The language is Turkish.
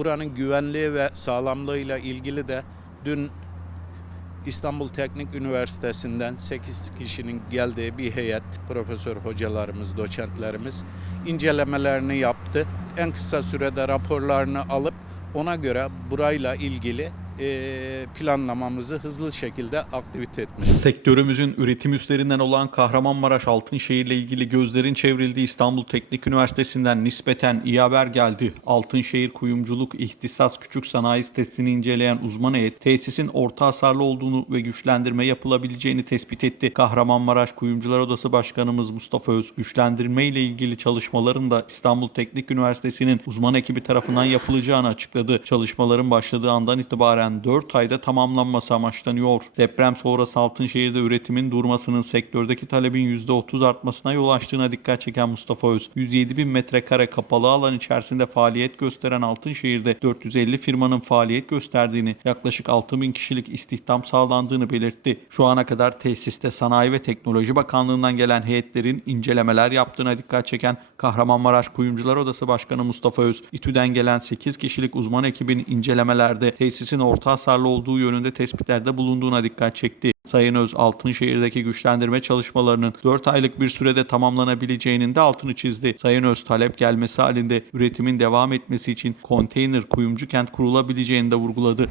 buranın güvenliği ve sağlamlığıyla ilgili de dün İstanbul Teknik Üniversitesi'nden 8 kişinin geldiği bir heyet, profesör hocalarımız, doçentlerimiz incelemelerini yaptı. En kısa sürede raporlarını alıp ona göre burayla ilgili planlamamızı hızlı şekilde aktivite etmek. Sektörümüzün üretim üstlerinden olan Kahramanmaraş Altınşehir ile ilgili gözlerin çevrildiği İstanbul Teknik Üniversitesi'nden nispeten iyi haber geldi. Altınşehir Kuyumculuk İhtisas Küçük Sanayi sitesini inceleyen uzman heyet tesisin orta hasarlı olduğunu ve güçlendirme yapılabileceğini tespit etti. Kahramanmaraş Kuyumcular Odası Başkanımız Mustafa Öz, güçlendirme ile ilgili çalışmaların da İstanbul Teknik Üniversitesi'nin uzman ekibi tarafından yapılacağını açıkladı. Çalışmaların başladığı andan itibaren 4 ayda tamamlanması amaçlanıyor. Deprem sonrası Altınşehir'de üretimin durmasının sektördeki talebin %30 artmasına yol açtığına dikkat çeken Mustafa Öz, 107 bin metrekare kapalı alan içerisinde faaliyet gösteren Altınşehir'de 450 firmanın faaliyet gösterdiğini, yaklaşık 6 bin kişilik istihdam sağlandığını belirtti. Şu ana kadar tesiste Sanayi ve Teknoloji Bakanlığı'ndan gelen heyetlerin incelemeler yaptığına dikkat çeken Kahramanmaraş Kuyumcular Odası Başkanı Mustafa Öz, İTÜ'den gelen 8 kişilik uzman ekibin incelemelerde tesisin orta hasarlı olduğu yönünde tespitlerde bulunduğuna dikkat çekti. Sayın Öz, Altınşehir'deki güçlendirme çalışmalarının 4 aylık bir sürede tamamlanabileceğinin de altını çizdi. Sayın Öz, talep gelmesi halinde üretimin devam etmesi için konteyner kuyumcu kent kurulabileceğini de vurguladı.